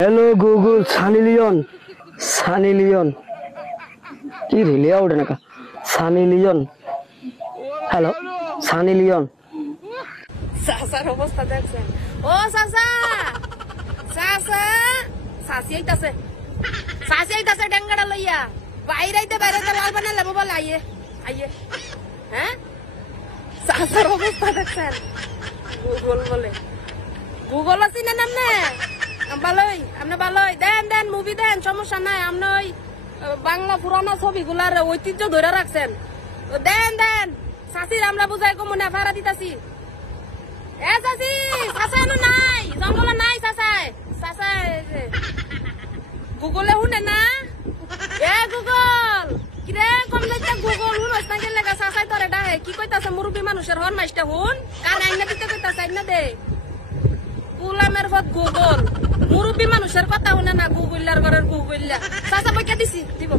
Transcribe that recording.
hello Google Sunny Leone की रिलिया उड़ने का Sunny Leone hello Sunny Leone সাসার অবস্থা দেখছেন ও সাসা সাসা সাসি আইতাছে ডেঙ্গাটা লইয়া বাইরে লাল বানালে মোবাইল আইয়ে হ্যাঁ সাসার অবস্থা দেখছেন গুগল আছে না নামনে ভালোই দেন মুভি দেন সমস্যা নাই আপনি ওই বাংলা পুরানো ছবিগুলার ঐতিহ্য ধরে রাখছেন দেন সাসির আমরা বুঝাই কম না ভাড়া দিতাছি এ সাসি সাসা নাই জঙ্গলে নাই সাসায় গুগলে শুনে না এ গুগল কিরে কম লইতে গুগল শুনস না গেলে সাসাই তোরে ডাহে কি কইতাছে মুরব্বী মানুষের হন মাইসটা হুন কান আইনা দিতে কইতাছে আইনা দে গুলামের পথ গুগল মুরব্বী মানুষের কথা শুনে না গুগলার ঘরের গুগল্লা সাসা বইকা দিছি দিব